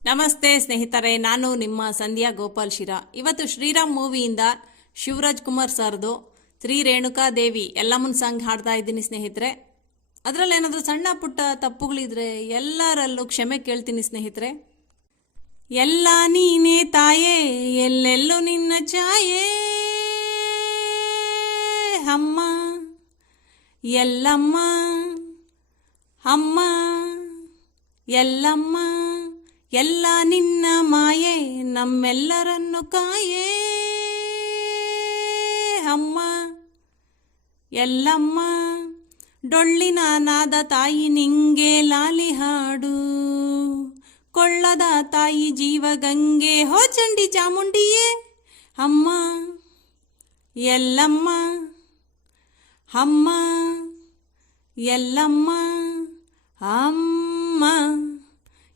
ನಮಸ್ತೆ ಸ್ನೇಹಿತರೆ, ನಾನು ನಿಮ್ಮ ಸಂಧ್ಯಾ ಗೋಪಾಲ್ ಶಿರಾ. ಇವತ್ತು ಶ್ರೀರಾಮ್ ಮೂವಿಯಿಂದ ಶಿವರಾಜ್ ಕುಮಾರ್ ಸರ್ದು ಶ್ರೀ ರೇಣುಕಾದೇವಿ ಎಲ್ಲಮ್ಮನ್ ಸಾಂಗ್ ಹಾಡ್ತಾ ಇದ್ದೀನಿ ಸ್ನೇಹಿತರೆ. ಅದರಲ್ಲಿ ಏನಾದರೂ ಸಣ್ಣ ಪುಟ್ಟ ತಪ್ಪುಗಳಿದ್ರೆ ಎಲ್ಲರಲ್ಲೂ ಕ್ಷಮೆ ಕೇಳ್ತೀನಿ ಸ್ನೇಹಿತರೆ. ಎಲ್ಲ ನೀನೇ ತಾಯೇ, ಎಲ್ಲೆಲ್ಲೂ ನಿನ್ನ ಛಾಯೆ, ಅಮ್ಮ ಎಲ್ಲಮ್ಮ, ಅಮ್ಮ ಎಲ್ಲಮ್ಮ, ಎಲ್ಲ ನಿನ್ನ ಮಾಯೆ, ನಮ್ಮೆಲ್ಲರನ್ನು ಕಾಯೇ, ಅಮ್ಮ ಎಲ್ಲಮ್ಮ. ಡೊಳ್ಳಿನ ನಾದ ತಾಯಿ ನಿಂಗೆ ಲಾಲಿ ಹಾಡು, ಕೊಳ್ಳದ ತಾಯಿ ಜೀವ ಗಂಗೆ, ಹೋ ಚಂಡಿ ಚಾಮುಂಡಿಯೇ, ಅಮ್ಮ ಎಲ್ಲಮ್ಮ, ಅಮ್ಮ ಎಲ್ಲಮ್ಮ, ಅಮ್ಮ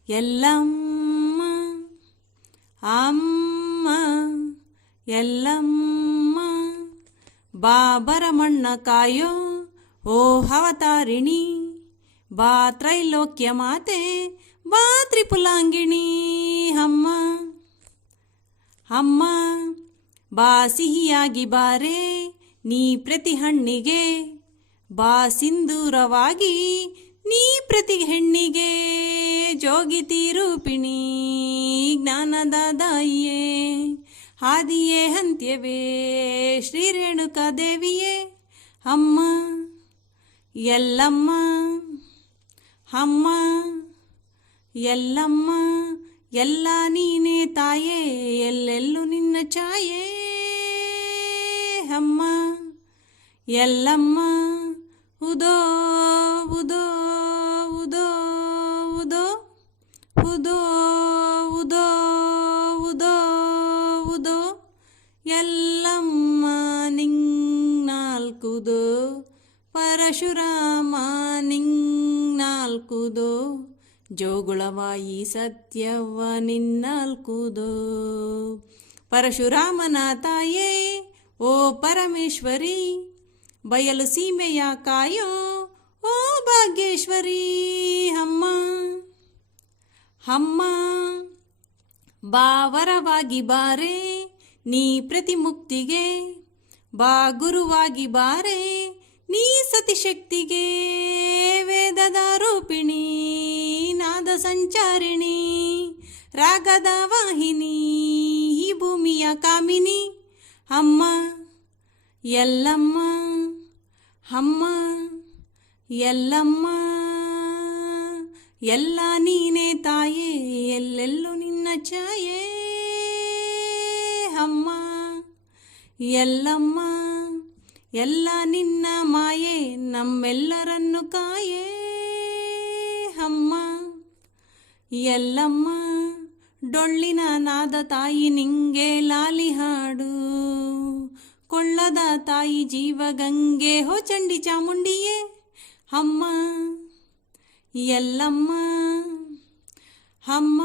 ಎಲ್ಲಮ್ಮ, ಅಮ್ಮ ಎಲ್ಲಮ್ಮ. ಬಾಬರ ಮಣ್ಣ ಕಾಯೋ ಓ ಅವತಾರಿಣಿ, ಬಾ ತ್ರೈಲೋಕ್ಯ ಮಾತೆ, ಬಾ ತ್ರಿಪುಲಾಂಗಿಣಿ, ಅಮ್ಮ ಅಮ್ಮ. ಬಾ ಸಿಹಿಯಾಗಿ ಬಾರೆ ನೀ ಪ್ರತಿ ಹಣ್ಣಿಗೆ, ಬಾ ಸಿಂಧೂರವಾಗಿ ನೀ ಪ್ರತಿ ಹೆಣ್ಣಿಗೆ, ಜೋಗಿತಿ ರೂಪಿಣಿ ಜ್ಞಾನದ ದಾಯಿಯೇ, ಆದಿಯೇ ಅಂತ್ಯವೇ ಶ್ರೀ ರೇಣುಕಾ ದೇವಿಯೇ, ಅಮ್ಮ ಎಲ್ಲಮ್ಮ, ಅಮ್ಮ ಎಲ್ಲಮ್ಮ. ಎಲ್ಲ ನೀನೇ ತಾಯೇ, ಎಲ್ಲೆಲ್ಲೂ ನಿನ್ನ ಛಾಯೆ, ಅಮ್ಮ ಎಲ್ಲಮ್ಮ. ಉದೋ ಉದೋ ಉದೋ ಉದೋ ಉದೋ ಉದೋ ಉದೋ ಉದೋ, ಎಲ್ಲಮ್ಮ ನಿಂಗ್ನಾಲ್ಕುದೋ, ಪರಶುರಾಮ ನಿಂಗ್ನಾಲ್ಕುದೋ, ಜೋಗುಳವಾಯಿ ಸತ್ಯವ್ವ ನಿನ್ನಾಲ್ಕುದೋ. ಪರಶುರಾಮನ ತಾಯೇ ಓ ಪರಮೇಶ್ವರಿ, ಬಯಲು ಸೀಮೆಯ ಕಾಯೋ ಓ ಭಾಗ್ಯೇಶ್ವರಿ, ಅಮ್ಮ ಅಮ್ಮ. ಬಾ ವರವಾಗಿ ಬಾರೆ ನೀ ಪ್ರತಿ ಮುಕ್ತಿಗೆ, ಬಾ ಗುರುವಾಗಿ ಬಾರೆ ನೀ ಸತಿಶಕ್ತಿಗೆ, ವೇದದ ರೂಪಿಣಿ ನಾದ ಸಂಚಾರಿಣಿ, ರಾಗದ ವಾಹಿನಿ ಈ ಭೂಮಿಯ ಕಾಮಿನಿ, ಅಮ್ಮ ಎಲ್ಲಮ್ಮ, ಅಮ್ಮ ಎಲ್ಲಮ್ಮ. ಎಲ್ಲ ನೀನೇ ತಾಯೇ, ಎಲ್ಲೆಲ್ಲೂ ನಿನ್ನ ಛಾಯೆ, ಅಮ್ಮ ಎಲ್ಲಮ್ಮ. ಎಲ್ಲ ನಿನ್ನ ಮಾಯೆ, ನಮ್ಮೆಲ್ಲರನ್ನು ಕಾಯೇ, ಅಮ್ಮ ಎಲ್ಲಮ್ಮ. ಡೊಳ್ಳಿನ ನಾದ ತಾಯಿ ನಿಂಗೆ ಲಾಲಿ ಹಾಡು, ಕೊಳ್ಳದ ತಾಯಿ ಜೀವ ಗಂಗೆ, ಹೋ ಚಂಡಿ ಚಾಮುಂಡಿಯೇ, ಅಮ್ಮ ಎಲ್ಲಮ್ಮ, ಅಮ್ಮ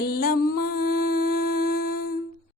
ಎಲ್ಲಮ್ಮ.